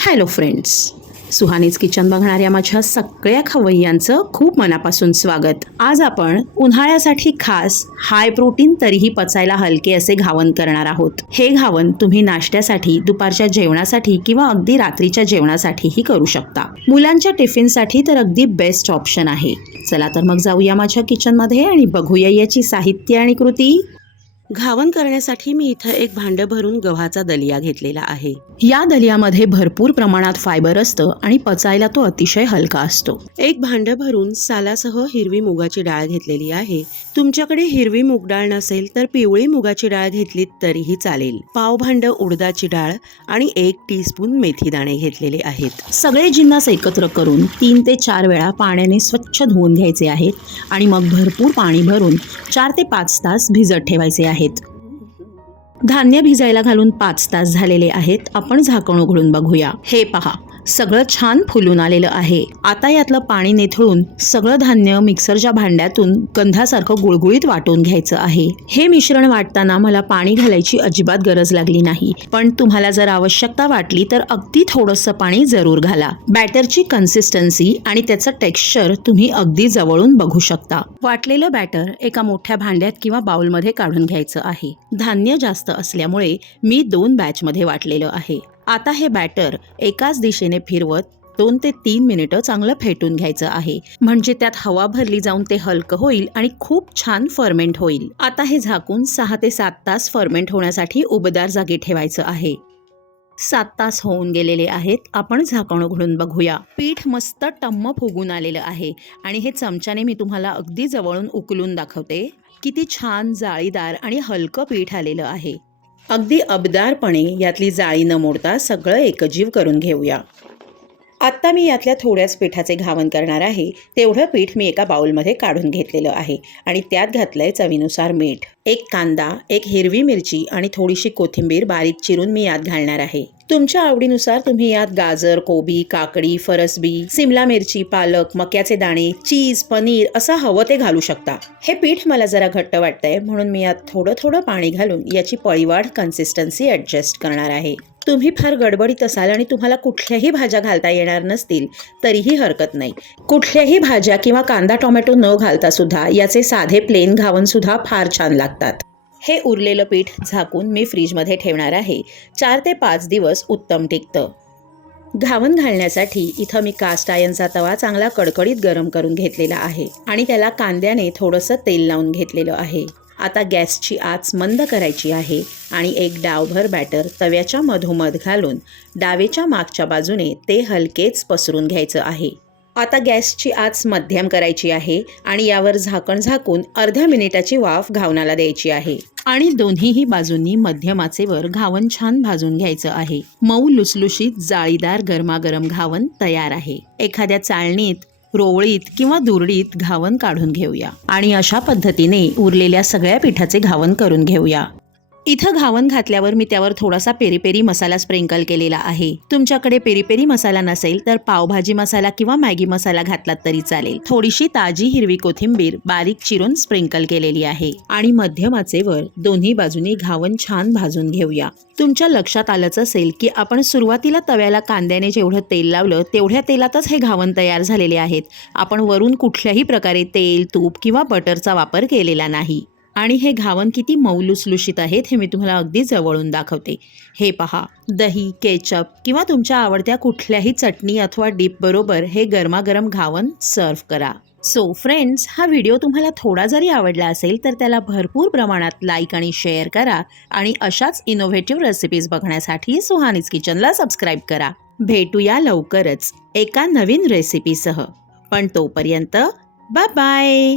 Hello friends Suhani's kitchen बघणाऱ्या माझ्या सगळ्या खवय्यांचं खूप मनापासून स्वागत. आज आपण उन्हाळ्यासाठी खास हाय प्रोटीन तरीही पचायला हलके असे घावन करणार आहोत. हे घावन तुम्ही नाश्त्यासाठी दुपारच्या जेवणासाठी किंवा अगदी रात्रीच्या जेवणासाठीही करू शकता. मुलांच्या टिफिनसाठी तर अगदी बेस्ट ऑप्शन आहे. चला तर मग जाऊया माझ्या किचनमध्ये आणि बघूया याची साहित्य आणि कृती. घावन करण्यासाठी मी इथं एक भांडं भरून गव्हाचा दलिया घेतलेला आहे. या दलियामध्ये भरपूर प्रमाणात फायबर असतं आणि पचायला तो अतिशय हलका असतो. एक भांडं भरून सालासह हिरवी मुगाची डाळ घेतलेली आहे. तुमच्याकडे हिरवी मूग डाळ नसेल तर पिवळी मुगाची डाळ घेतली तरीही चालेल. पाव भांड उडदाची डाळ आणि एक टीस्पून मेथी दाणे घेतलेले आहेत. सगळे जिन्नस एकत्र करून तीन ते चार वेळा पाण्याने स्वच्छ धुवून घ्यायचे आहेत आणि मग भरपूर पाणी भरून चार ते पाच तास भिजत ठेवायचे आहेत. धान्य भिजायला घालून पाच तास झालेले आहेत. आपण झाकण उघडून बघूया. हे पहा. सगळं छान फुलून आलेलं आहे. आता यातलं पाणी नेथळून सगळं धान्य मिक्सरच्या भांड्यातून गंधासारखं गुळगुळीत वाटून घ्यायचं आहे. हे मिश्रण वाटताना मला पाणी घालायची अजिबात गरज लागली नाही. पण तुम्हाला जर आवश्यकता वाटली तर अगदी थोडंसं पाणी जरूर घाला. बॅटरची कन्सिस्टन्सी आणि त्याचं टेक्स्चर तुम्ही अगदी जवळून बघू शकता. वाटलेलं बॅटर एका मोठ्या भांड्यात किंवा बाउलमध्ये काढून घ्यायचं आहे. धान्य जास्त असल्यामुळे मी दोन बॅचमध्ये वाटलेलं आहे. आता हे बॅटर एकाच दिशेने फिरवत दोन ते तीन मिनिटं चांगलं फेटून घ्यायचं आहे. म्हणजे त्यात हवा भरली जाऊन ते हलकं होईल आणि खूप छान फर्मेंट होईल. आता हे झाकून सहा ते सात तास फर्मेंट होण्यासाठी उबदार जागी ठेवायचं आहे. सात तास होऊन गेलेले आहेत. आपण झाकण उघडून बघूया. पीठ मस्त टम्म फुगून आलेलं आहे. आणि हे चमच्याने मी तुम्हाला अगदी जवळून उकलून दाखवते. किती छान जाळीदार आणि हलकं पीठ आलेलं आहे. अगदी अबदारपणे यातली जाळी न मोडता सगळं एकजीव करून घेऊया. आत्ता मी यातल्या थोड्याच पिठाचे घावन करणार आहे. तेवढं पीठ मी एका बाउलमध्ये काढून घेतलेलं आहे आणि त्यात घातलंय चवीनुसार मीठ. एक कांदा एक हिरवी मिरची आणि थोडीशी कोथिंबीर बारीक चिरून मी यात घालणार आहे. तुमच्या आवडीनुसार तुम्ही यात गाजर कोबी काकडी फरसबी सिमला मिरची पालक मक्याचे दाणे चीज पनीर असं हवं ते घालू शकता. हे पीठ मला जरा घट्ट वाटतंय म्हणून मी यात थोडं थोडं पाणी घालून याची पळीवाढ कन्सिस्टन्सी ॲडजस्ट करणार आहे. तुम्ही फार गडबडीत असाल आणि तुम्हाला कुठल्याही भाज्या घालता येणार नसतील तरीही हरकत नाही. कुठल्याही भाज्या किंवा कांदा टोमॅटो न घालता सुद्धा याचे साधे प्लेन घावन सुद्धा फार छान लागतात. हे उरलेलं पीठ झाकून मी फ्रीजमध्ये ठेवणार आहे. चार ते पाच दिवस उत्तम टिकतं. घावन घालण्यासाठी इथं मी कास्ट आयनचा तवा चांगला कडकडीत गरम करून घेतलेला आहे आणि त्याला कांद्याने थोडंसं तेल लावून घेतलेलं आहे. आता गॅसची आच मंद करायची आहे आणि एक डावभर बॅटर तव्याच्या मधोमध घालून डावेच्या मागच्या बाजूने ते हलकेच पसरून घ्यायचं आहे. आता गॅसची आच मध्यम करायची आहे आणि यावर झाकण झाकून अर्ध्या मिनिटाची वाफ घावनाला द्यायची आहे. आणि दोन्हीही बाजूंनी मध्यम आचेवर घावन छान भाजून घ्यायचं आहे. मऊ लुसलुशीत जाळीदार गरमागरम घावन तयार आहे. एखाद्या चाळणीत रोवळीत किंवा दुरडीत घावन काढून घेऊया. आणि अशा पद्धतीने उरलेल्या सगळ्या पिठाचे घावन करून घेऊया. इथं घावन घातल्यावर मी त्यावर थोडासा पेरी पेरी मसाला स्प्रिंकल केलेला आहे. तुमच्याकडे पेरी पेरी मसाला नसेल तर पावभाजी मसाला किंवा मॅगी मसाला घातलात तरी चालेल. थोडीशी ताजी हिरवी कोथिंबीर बारीक चिरून स्प्रिंकल केलेली आहे. आणि मध्यम आचेवर दोन्ही बाजूनी घावन छान भाजून घेऊया. तुमच्या लक्षात आलंच असेल की आपण सुरुवातीला तव्याला कांद्याने जेवढं तेल लावलं तेवढ्या तेलातच हे घावन तयार झालेले आहेत. आपण वरून कुठल्याही प्रकारे तेल तूप किंवा बटरचा वापर केलेला नाही. आणि हे घावन किती मौलुसलुशीत आहेत हे मी तुम्हाला अगदी जवळून दाखवते. हे पहा दही केचप किंवा तुमच्या आवडत्या कुठल्याही चटणी अथवा डीप बरोबर हे गरमागरम घावन सर्व्ह करा. सो फ्रेंड्स हा व्हिडिओ तुम्हाला थोडा जरी आवडला असेल तर त्याला भरपूर प्रमाणात लाईक आणि शेअर करा आणि अशाच इनोव्हेटिव्ह रेसिपीज बघण्यासाठी सुहानीज किचनला सबस्क्राईब करा. भेटूया लवकरच एका नवीन रेसिपीसह पण तोपर्यंत बाय बाय